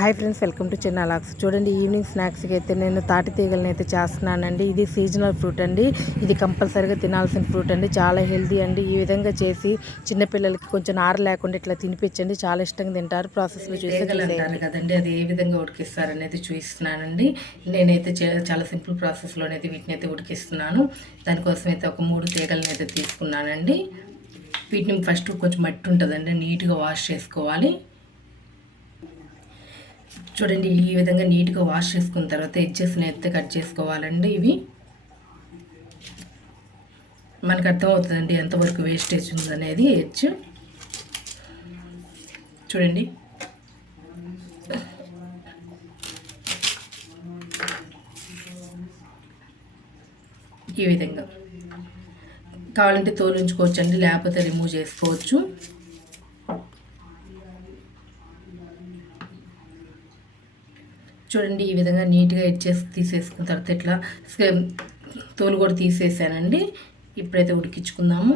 Hi friends welcome to చిన్న లాక్స్. చూడండి evening స్నాక్స్కి అయితే నేను తాటి తీగలను అయితే చేస్తున్నానండి. ఇది సీజనల్ ఫ్రూట్ అండి. ఇది కంపల్సరీగా తినాల్సిన ఫ్రూట్ అండి. చాలా హెల్దీ అండి. ఈ విధంగా చేసి చిన్నపిల్లలకి కొంచెం నార లేకుండా ఇట్లా తినిపించండి. చాలా ఇష్టంగా తింటారు. ప్రాసెస్లో చూసి అంటారు కదండి అది ఏ విధంగా ఉడికిస్తారు అనేది చూపిస్తున్నానండి నేనైతే చాలా సింపుల్ ప్రాసెస్లోనైతే వీటిని అయితే ఉడికిస్తున్నాను. దానికోసం అయితే ఒక మూడు తీగలను అయితే తీసుకున్నానండి. వీటిని ఫస్ట్ కొంచెం మట్టి ఉంటుందండి నీట్గా వాష్ చేసుకోవాలి. చూడండి ఈ విధంగా నీట్గా వాష్ చేసుకున్న తర్వాత ఎడ్జెస్ని అయితే కట్ చేసుకోవాలండి ఇవి. మనకు అర్థమవుతుందండి ఎంతవరకు వేస్టేజ్ ఉందనేది ఎడ్జ్ చూడండి. ఈ విధంగా. కావాలంటే తోలు అండి లేకపోతే రిమూవ్ చేసుకోవచ్చు. చూడండి ఈ విధంగా నీట్గా ఇచ్చేసి తీసేసుకున్న తర్వాత ఇట్లా సేమ్ తోలు కూడా తీసేసానండి. ఇప్పుడైతే ఉడికించుకుందాము.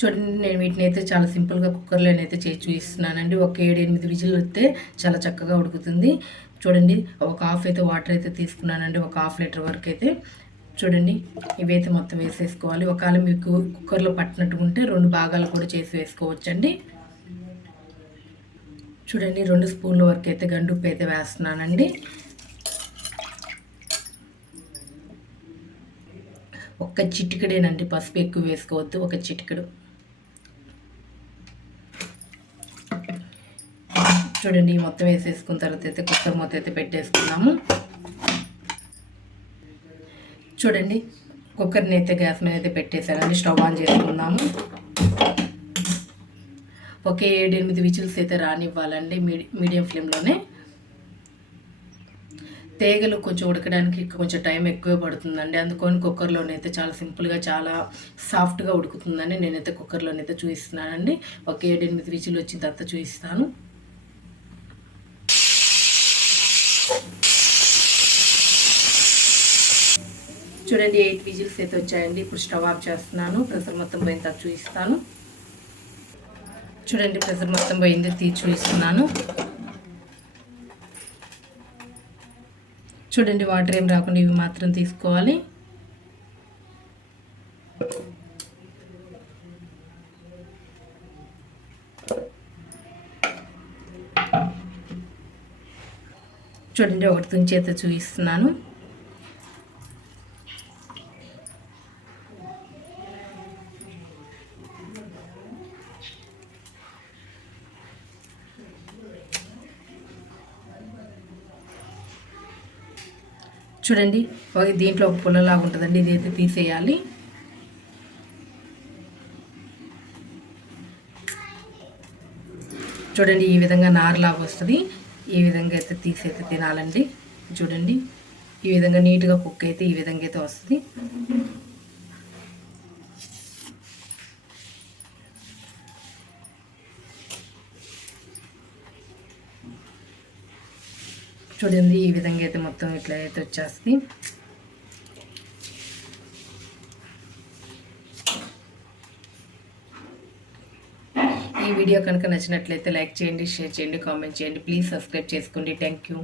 చూడండి నేను వీటిని అయితే చాలా సింపుల్గా కుక్కర్లోనైతే చేసి చూపిస్తున్నానండి. ఒక ఏడు ఎనిమిది విజిల్ వస్తే చాలా చక్కగా ఉడుకుతుంది. చూడండి ఒక హాఫ్ అయితే వాటర్ అయితే తీసుకున్నానండి ఒక హాఫ్ లీటర్ వరకు అయితే. చూడండి ఇవైతే మొత్తం వేసేసుకోవాలి. ఒకవేళ మీకు కుక్కర్లో పట్టినట్టు ఉంటే రెండు భాగాలు కూడా చేసి వేసుకోవచ్చండి. చూడండి రెండు స్పూన్ల వరకు అయితే గండుప్పు అయితే వేస్తున్నానండి. ఒక్క చిటికెడేనండి పసుపు ఎక్కువ వేసుకోవద్దు ఒక చిటికెడు. చూడండి మొత్తం వేసేసుకున్న తర్వాత అయితే కుక్కర్ మొత్తం అయితే పెట్టేసుకున్నాము. చూడండి కుక్కర్ని అయితే గ్యాస్ మీద అయితే పెట్టేసానండి స్టవ్ ఆన్ చేసుకుందాము ఒక ఏడు ఎనిమిది విజిల్స్ అయితే రానివ్వాలండి మీడి మీడియం ఫ్లేమ్లోనే. తేగలు కొంచెం ఉడకడానికి కొంచెం టైం ఎక్కువ పడుతుందండి. అందుకని కుక్కర్లోనైతే చాలా సింపుల్గా చాలా సాఫ్ట్గా ఉడుకుతుందని నేనైతే కుక్కర్లోనైతే చూపిస్తున్నానండి. ఒక ఏడు ఎనిమిది విజిల్ వచ్చిన తర్వాత చూపిస్తాను. చూడండి ఎయిట్ విజిల్స్ అయితే వచ్చాయండి. ఇప్పుడు స్టవ్ ఆఫ్ చేస్తున్నాను. ప్రెషర్ మొత్తం పోయిన తర్వాత చూపిస్తాను. చూడండి ప్రెషర్ మొత్తం పోయింది తీసి చూపిస్తున్నాను. చూడండి వాటర్ ఏం రాకుండా ఇవి మాత్రం తీసుకోవాలి. చూడండి ఒకటి తుంచేత అయితే చూపిస్తున్నాను. చూడండి ఒక దీంట్లో ఒక పుల్లలాగా ఉంటుందండి ఇది అయితే తీసేయాలి. చూడండి ఈ విధంగా నారులాగా వస్తుంది. ఈ విధంగా అయితే తీసి అయితే తినాలండి. చూడండి ఈ విధంగా నీట్గా కుక్ అయితే ఈ విధంగా అయితే వస్తుంది. చూడండి ఈ విధంగా అయితే మొత్తం ఇట్లా అయితే వచ్చేస్తుంది. ఈ వీడియో కనుక నచ్చినట్లయితే లైక్ చేయండి షేర్ చేయండి కామెంట్ చేయండి. ప్లీజ్ సబ్స్క్రైబ్ చేసుకోండి. Thank you.